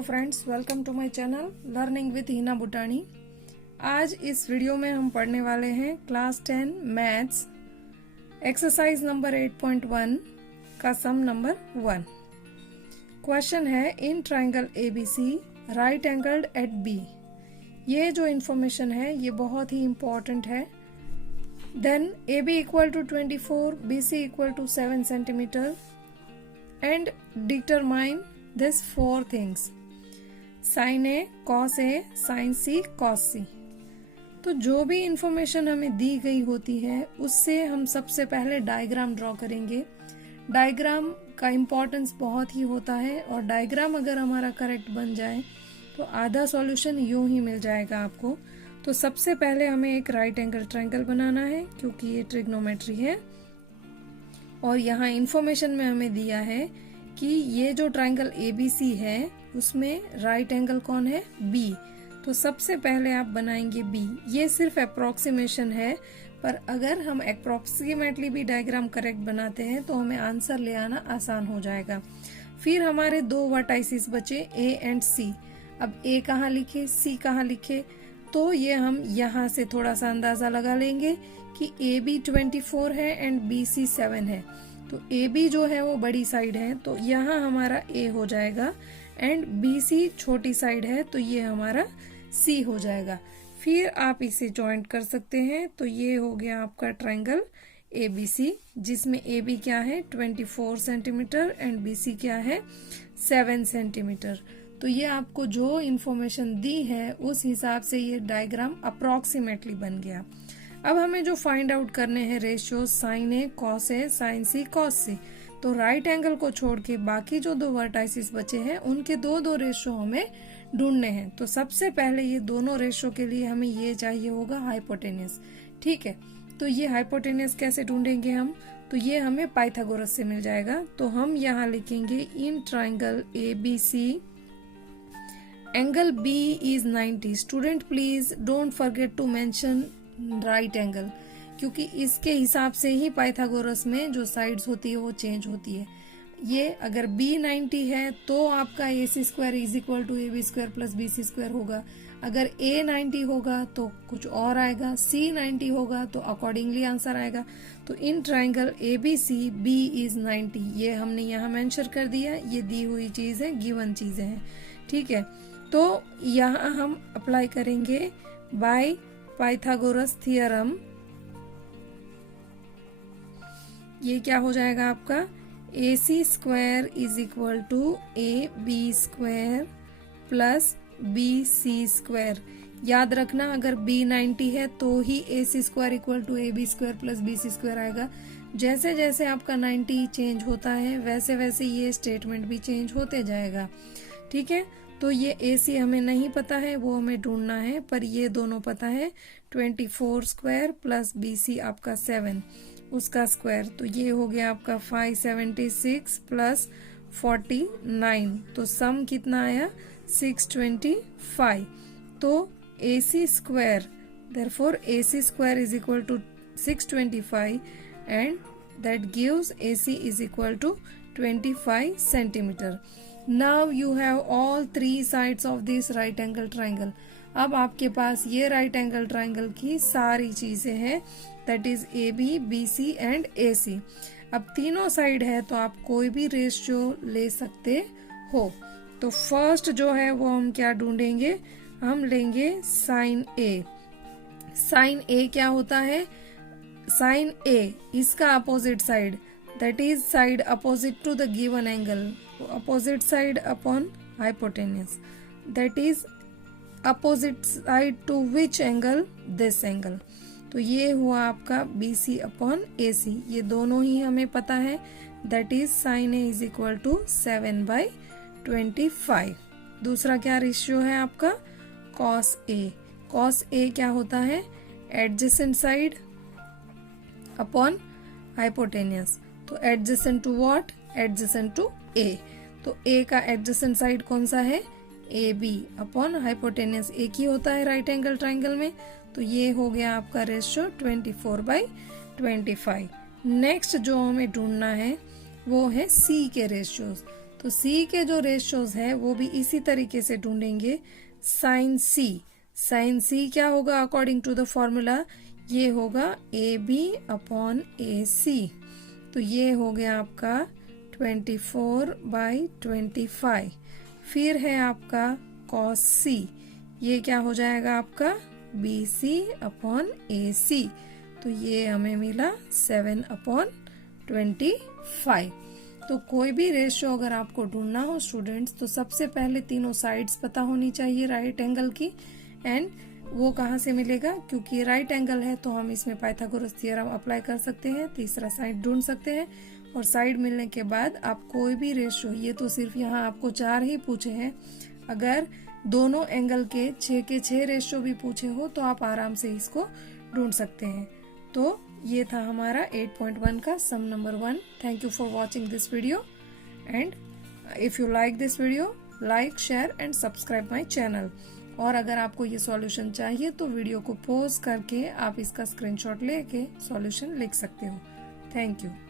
Hello friends, welcome to my channel learning with Hina Butani. आज इस video में हम पढ़ने वाले हैं क्लास 10 मैथ्स एक्सरसाइज नंबर 8.1 का सम नंबर 1। क्वेश्चन है in triangle ABC right angled at B. ये जो इंफॉर्मेशन है ये बहुत ही इंपॉर्टेंट है। Then A B equal to 24, B C equal to 7 centimetre and determine this 4 things: sin A, cos A, sin C, cos C। तो जो भी इंफॉर्मेशन हमें दी गई होती है उससे हम सबसे पहले डायग्राम ड्रॉ करेंगे। डायग्राम का इम्पोर्टेंस बहुत ही होता है और डायग्राम अगर हमारा करेक्ट बन जाए तो आधा सॉल्यूशन यूं ही मिल जाएगा आपको। तो सबसे पहले हमें एक राइट एंगल ट्रायंगल बनाना है क्योंकि ये ट्रिग्नोमेट्री है और यहाँ इंफॉर्मेशन में हमें दिया है कि ये जो ट्रायंगल ABC है उसमें राइट एंगल कौन है? B। तो सबसे पहले आप बनाएंगे B। ये सिर्फ अप्रोक्सीमेशन है, पर अगर हम अप्रोक्सीमेटली भी डायग्राम करेक्ट बनाते हैं तो हमें आंसर ले आना आसान हो जाएगा। फिर हमारे दो वर्टाइसिस बचे A एंड C। अब A कहाँ लिखे, C कहाँ लिखे? तो ये हम यहाँ से थोड़ा सा अंदाजा लगा लेंगे कि AB 24 है एंड BC 7 है। तो AB जो है वो बड़ी साइड है तो यहाँ हमारा A हो जाएगा एंड BC छोटी साइड है तो ये हमारा C हो जाएगा। फिर आप इसे जॉइंट कर सकते हैं तो ये हो गया आपका ट्रायंगल ABC, जिसमें AB क्या है 24 सेंटीमीटर एंड BC क्या है 7 सेंटीमीटर। तो ये आपको जो इंफॉर्मेशन दी है उस हिसाब से ये डायग्राम अप्रोक्सीमेटली बन गया। अब हमें जो फाइंड आउट करने हैं ratio sign A cos A sign C cos सी। तो राइट एंगल को छोड़ के बाकी जो दो वर्टाइसिस बचे हैं उनके दो रेशियो हमें ढूंढने हैं। तो सबसे पहले ये दोनों रेशियो के लिए हमें ये चाहिए होगा हाइपोटेनियस। ठीक है, तो ये हाइपोटेनियस कैसे ढूंढेंगे हम? तो ये हमें पाइथागोरस से मिल जाएगा। तो हम यहाँ लिखेंगे in triangle ABC angle B is 90। Student please don't forget to mention right angle, क्योंकि इसके हिसाब से ही पाइथागोरस में जो साइड्स होती है वो चेंज होती है। ये अगर B 90 है तो आपका AC square is equal to AB square plus BC square होगा। अगर A 90 होगा तो कुछ और आएगा, C 90 होगा तो अकॉर्डिंगली आंसर आएगा। तो इन ट्राइंगल ABC B is 90 ये हमने यहाँ मेंशन कर दिया। ये दी हुई चीज है, गिवन चीजें हैं। ठीक है, तो यहाँ हम अप्लाई करेंगे बाय पाइथागोरस थियरम। ये क्या हो जाएगा आपका AC square is equal to AB square plus BC square. याद रखना अगर B 90 है तो ही AC square equal to AB square plus BC square आएगा। जैसे जैसे आपका 90 चेंज होता है वैसे वैसे ये स्टेटमेंट भी चेंज होते जाएगा। ठीक है, तो ये AC हमें नहीं पता है, वो हमें ढूंढना है, पर ये दोनों पता है 24 स्क्वायर प्लस BC आपका 7 उसका स्क्वायर। तो ये हो गया आपका 576 प्लस 49। तो सम कितना आया 625। तो AC square therefore AC square is equal to 625 and that gives AC is equal to 25 centimetre. Now you have all three sides of this right angle triangle। अब आपके पास ये राइट एंगल ट्रायंगल की सारी चीजें हैं, that is AB, BC and AC। अब तीनों side है तो आप कोई भी रेशियो ले सकते हो। तो फर्स्ट जो है वो हम क्या ढूंढेंगे? हम लेंगे साइन A। साइन A क्या होता है? साइन A इसका opposite side, that is side opposite to the given angle. opposite side upon hypotenuse, that is opposite side to which angle? this angle। तो ये हुआ आपका BC upon AC। ये दोनों ही हमें पता है, that is sin A is equal to 7/25। दूसरा क्या रेशियो है आपका? cos A। cos A क्या होता है? adjacent side upon hypotenuse। तो adjacent to what? adjacent to A। तो A का एडजेसेंट साइड कौन सा है? AB अपॉन हाइपोटेनियस एक ही होता है राइट एंगल ट्रायंगल में। तो ये हो गया आपका रेशियो 24/25। नेक्स्ट जो हमें ढूंढना है वो है C के रेशियोज। तो सी के जो रेशियोज है वो भी इसी तरीके से ढूंढेंगे। साइन सी क्या होगा अकॉर्डिंग टू द फॉर्मूला, ये होगा AB/AC। तो ये हो गया आपका 24/25। फिर है आपका cos C, ये क्या हो जाएगा आपका BC/AC। तो ये हमें मिला 7/25। तो कोई भी रेशियो अगर आपको ढूंढना हो स्टूडेंट्स, तो सबसे पहले तीनों साइड्स पता होनी चाहिए राइट एंगल की। एंड वो कहाँ से मिलेगा, क्योंकि राइट एंगल है तो हम इसमें पाइथागोरस थ्योरम अप्लाई कर सकते हैं, तीसरा साइड ढूंढ सकते हैं। और साइड मिलने के बाद आप कोई भी रेशियो, ये तो सिर्फ यहाँ आपको 4 ही पूछे हैं, अगर दोनों एंगल के 6 रेशियो भी पूछे हो तो आप आराम से इसको ढूंढ सकते हैं। तो ये था हमारा 8.1 का sum number 1। Thank you for watching this video and if you like this video, like share and subscribe my channel. और अगर आपको ये सॉल्यूशन चाहिए तो वीडियो को पॉज करके आप इसका स्क्रीनशॉट लेके सॉल्यूशन लिख सकते हो। Thank you.